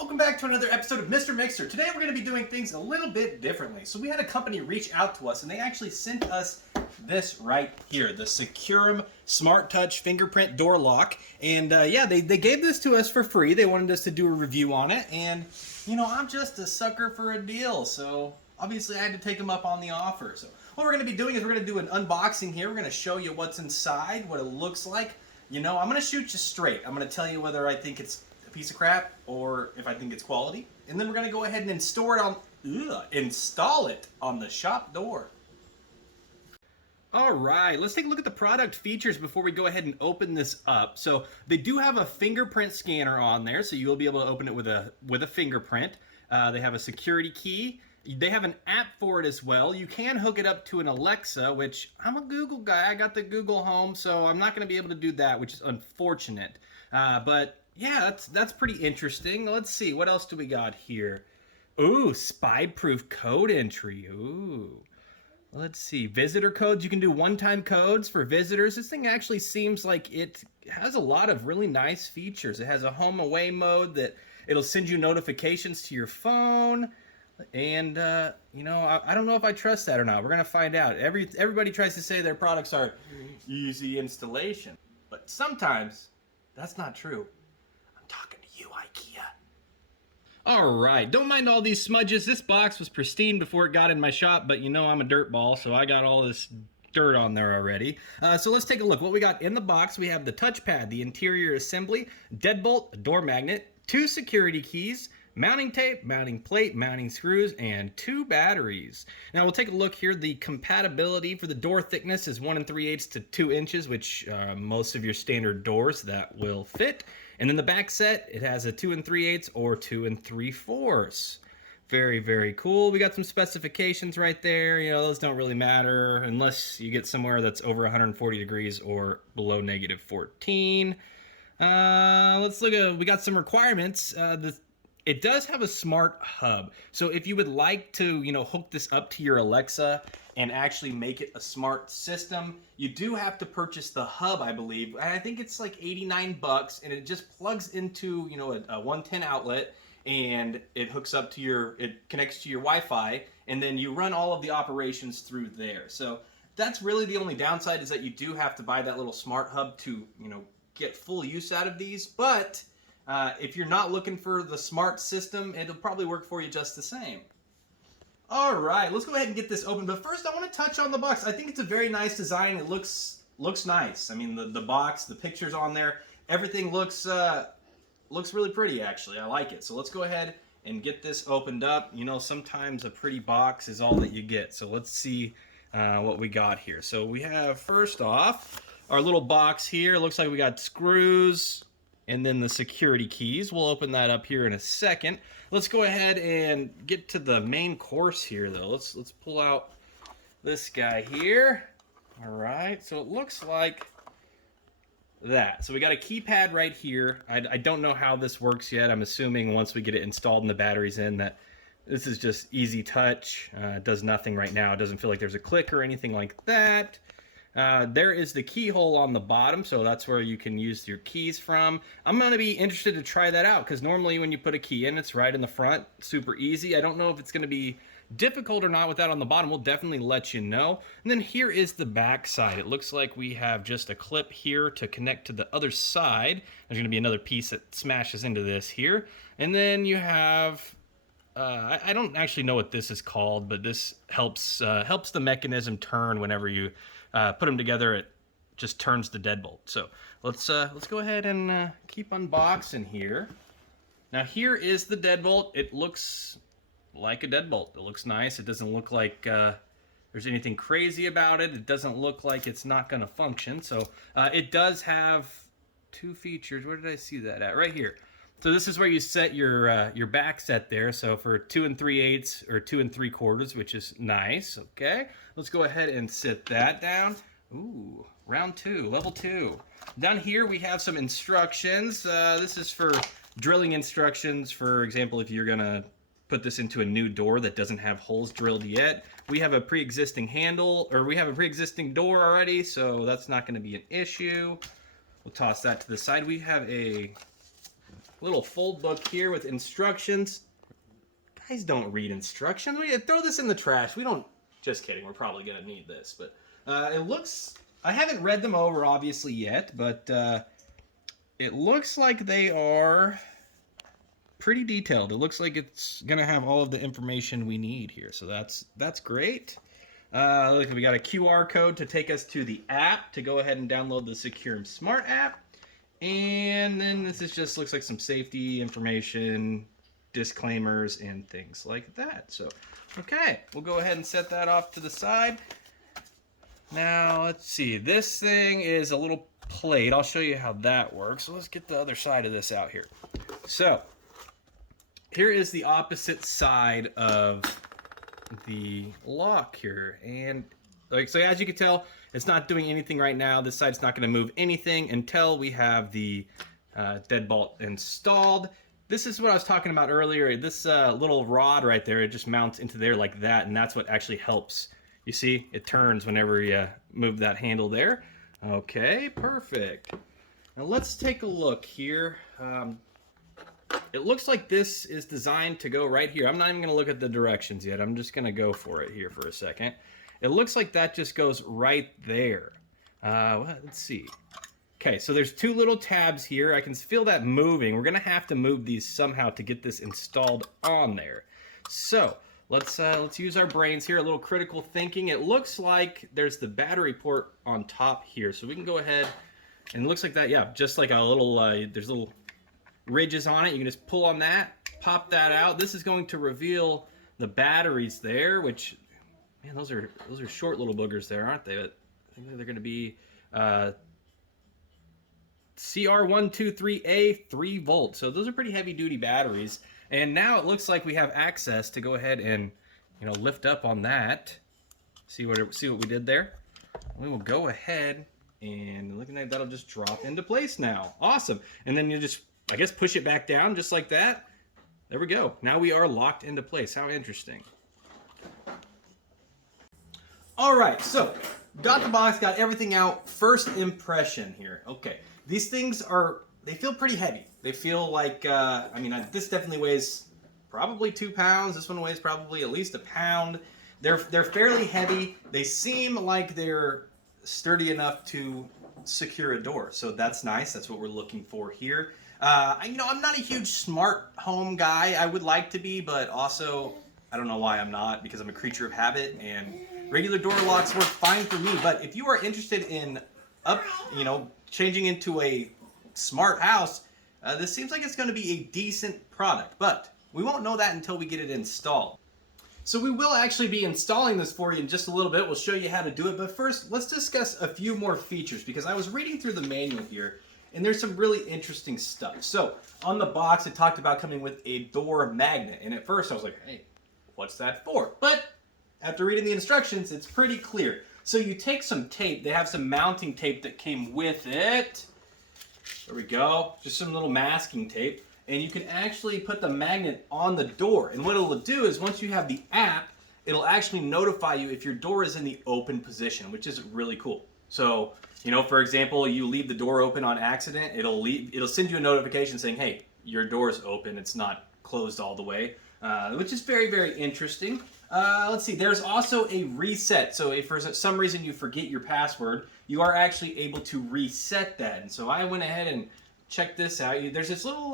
Welcome back to another episode of Mr. Mixer. Today we're going to be doing things a little bit differently. So we had a company reach out to us and they actually sent us this right here, the SECURAM Smart Touch Fingerprint Door Lock. And yeah, they gave this to us for free. They wanted us to do a review on it. And, you know, I'm just a sucker for a deal. So obviously I had to take them up on the offer. So what we're going to be doing is we're going to do an unboxing here. We're going to show you what's inside, what it looks like. You know, I'm going to shoot you straight. I'm going to tell you whether I think it's a piece of crap or if I think it's quality. And then we're going to go ahead and install it on the shop door. All right, let's take a look at the product features before we go ahead and open this up. So they do have a fingerprint scanner on there, so you'll be able to open it with a fingerprint. They have a security key. They have an app for it as well. You can hook it up to an Alexa, which I'm a Google guy. I got the Google Home, so I'm not going to be able to do that, which is unfortunate. But yeah, that's pretty interesting. Let's see, what else do we got here? Ooh, spy-proof code entry. Ooh. Let's see, visitor codes. You can do one-time codes for visitors. This thing actually seems like it has a lot of really nice features. It has a home away mode that it'll send you notifications to your phone. And, you know, I don't know if I trust that or not. We're going to find out. Everybody tries to say their products are easy installation. But sometimes that's not true. I'm talking to you, IKEA. Alright, don't mind all these smudges. This box was pristine before it got in my shop, but you know I'm a dirt ball, so I got all this dirt on there already. So let's take a look. What we got in the box, we have the touchpad, the interior assembly, deadbolt, a door magnet, 2 security keys, mounting tape, mounting plate, mounting screws, and 2 batteries. Now we'll take a look here. The compatibility for the door thickness is 1 3/8 to 2 inches, which most of your standard doors that will fit. And then the back set, it has a 2 3/8 or 2 3/4. Very, very cool. We got some specifications right there. You know, those don't really matter unless you get somewhere that's over 140 degrees or below -14. Let's look at, we got some requirements. It does have a smart hub. So if you would like to, you know, hook this up to your Alexa and actually make it a smart system, you do have to purchase the hub, I believe. And I think it's like 89 bucks, and it just plugs into, you know, a 110 outlet, and it hooks up to it connects to your Wi-Fi, and then you run all of the operations through there. So that's really the only downside, is that you do have to buy that little smart hub to, you know, get full use out of these. But if you're not looking for the smart system, it'll probably work for you just the same. All right, let's go ahead and get this open. But first, I want to touch on the box. I think it's a very nice design. It looks nice. I mean, the box, the pictures on there, everything looks really pretty, actually. I like it. So let's go ahead and get this opened up. You know, sometimes a pretty box is all that you get. So let's see what we got here. So we have, first off, our little box here. It looks like we got screws, and then the security keys. We'll open that up here in a second. Let's go ahead and get to the main course here, though. Let's pull out this guy here. All right, so it looks like that. So we got a keypad right here. I don't know how this works yet. I'm assuming once we get it installed and the batteries in, that this is just easy touch. It does nothing right now. It doesn't feel like there's a click or anything like that. There is the keyhole on the bottom, so that's where you can use your keys from. I'm going to be interested to try that out, because normally when you put a key in, it's right in the front, super easy. I don't know if it's going to be difficult or not with that on the bottom. We'll definitely let you know. And then here is the back side. It looks like we have just a clip here to connect to the other side. There's going to be another piece that smashes into this here. And then you have I don't actually know what this is called, but this helps the mechanism turn whenever you put them together. It just turns the deadbolt. So let's go ahead and keep unboxing here. Now here is the deadbolt. It looks like a deadbolt. It looks nice. It doesn't look like there's anything crazy about it. It doesn't look like it's not going to function. So it does have 2 features. Where did I see that at? Right here. So this is where you set your back set there. So for 2 3/8 or 2 3/4, which is nice. Okay, let's go ahead and sit that down. Ooh, round 2, level 2. Down here we have some instructions. This is for drilling instructions. For example, if you're gonna put this into a new door that doesn't have holes drilled yet. We have a pre-existing handle, or we have a pre-existing door already, so that's not going to be an issue. We'll toss that to the side. We have a little fold book here with instructions. Guys don't read instructions. We throw this in the trash. We don't. Just kidding. We're probably gonna need this, but it looks. I haven't read them over obviously yet, but it looks like they are pretty detailed. It looks like it's gonna have all of the information we need here, so that's great. Look, we got a QR code to take us to the app to go ahead and download the SECURAM Smart app, and then this is just looks like some safety information, disclaimers, and things like that. So, okay, we'll go ahead and set that off to the side. Now, let's see. This thing is a little plate. I'll show you how that works. So let's get the other side of this out here. So, here is the opposite side of the lock here. And like so, as you can tell, it's not doing anything right now. This side's not going to move anything until we have the deadbolt installed. This is what I was talking about earlier. This little rod right there, it just mounts into there like that, and that's what actually helps. You see, it turns whenever you move that handle there. Okay, perfect. Now let's take a look here. It looks like this is designed to go right here. I'm not even going to look at the directions yet. I'm just going to go for it here for a second. It looks like that just goes right there. Let's see. Okay, so there's two little tabs here. I can feel that moving. We're gonna have to move these somehow to get this installed on there. So let's use our brains here. A little critical thinking. It looks like there's the battery port on top here, so we can go ahead and it looks like that. Yeah, just like a little. There's little ridges on it. You can just pull on that, pop that out. This is going to reveal the batteries there. Which, man, those are short little boogers there, aren't they? I think they're going to be. CR123A 3 volt. So those are pretty heavy duty batteries. And now it looks like we have access to go ahead and, you know, lift up on that. See what we did there? We will go ahead and looking at that'll just drop into place now. Awesome. And then you just, I guess, push it back down just like that. There we go. Now we are locked into place. How interesting. All right, so got the box, got everything out. First impression here. Okay. These things they feel pretty heavy. They feel like, this definitely weighs probably 2 pounds. This one weighs probably at least a pound. They're fairly heavy. They seem like they're sturdy enough to secure a door. So that's nice. That's what we're looking for here. I'm not a huge smart home guy. I would like to be, but also I don't know why I'm not, because I'm a creature of habit and regular door locks work fine for me. But if you are interested in changing into a smart house, this seems like it's going to be a decent product, but we won't know that until we get it installed. So we will actually be installing this for you in just a little bit. We'll show you how to do it, but first let's discuss a few more features, because I was reading through the manual here and there's some really interesting stuff. So on the box it talked about coming with a door magnet, and at first I was like, hey, what's that for? But after reading the instructions, it's pretty clear. So you take some tape. They have some mounting tape that came with it. There we go. Just some little masking tape. And you can actually put the magnet on the door. And what it'll do is once you have the app, it'll actually notify you if your door is in the open position, which is really cool. So, for example, you leave the door open on accident, it'll send you a notification saying, hey, your door is open. It's not closed all the way, which is very, very interesting. Let's see, there's also a reset. So if for some reason you forget your password, you are actually able to reset that. And so I went ahead and checked this out. There's this little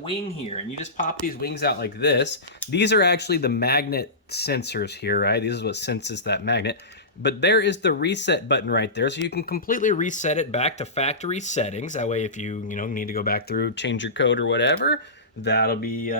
wing here, and you just pop these wings out like this. These are actually the magnet sensors here, right? This is what senses that magnet. But there is the reset button right there, so you can completely reset it back to factory settings. That way, if you need to go back through, change your code or whatever, that'll be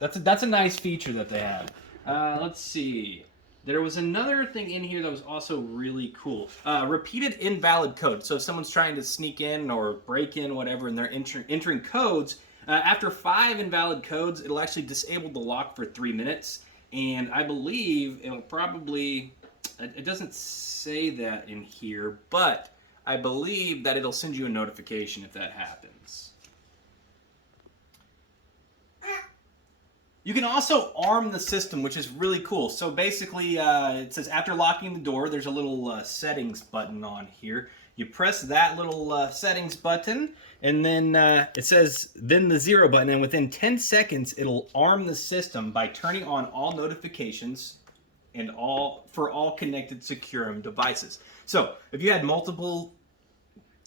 that's a nice feature that they have. Let's see. There was another thing in here that was also really cool. Repeated invalid code. So if someone's trying to sneak in or break in, whatever, and they're entering codes, after 5 invalid codes, it'll actually disable the lock for 3 minutes. And I believe it'll probably, it doesn't say that in here, but I believe that it'll send you a notification if that happens. You can also arm the system, which is really cool. So basically, it says after locking the door, there's a little settings button on here. You press that little settings button, and then it says then the 0 button, and within 10 seconds it'll arm the system by turning on all notifications and for all connected SECURAM devices. So if you had multiple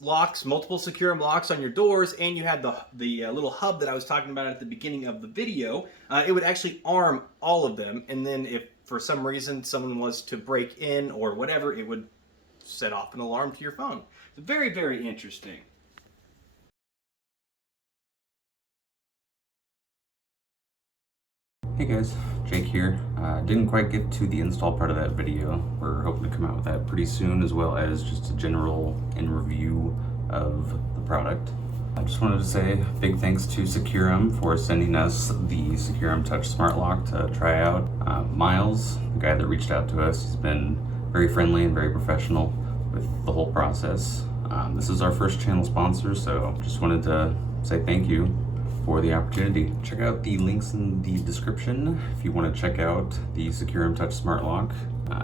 SECURAM locks on your doors, and you had the little hub that I was talking about at the beginning of the video, it would actually arm all of them, and then if for some reason someone was to break in or whatever, it would set off an alarm to your phone. It's very, very interesting. Hey guys, Jake here. Didn't quite get to the install part of that video. We're hoping to come out with that pretty soon, as well as just a general review of the product. I just wanted to say big thanks to SECURAM for sending us the SECURAM Touch Smart Lock to try out. Miles, the guy that reached out to us, he's been very friendly and very professional with the whole process. This is our first channel sponsor, so just wanted to say thank you for the opportunity. Check out the links in the description if you want to check out the SECURAM Touch Smart Lock.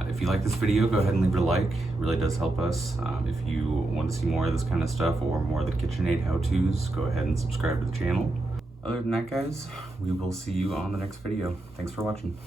If you like this video, go ahead and leave it a like. It really does help us. If you want to see more of this kind of stuff or more of the KitchenAid how-tos, go ahead and subscribe to the channel. Other than that, guys, we will see you on the next video. Thanks for watching.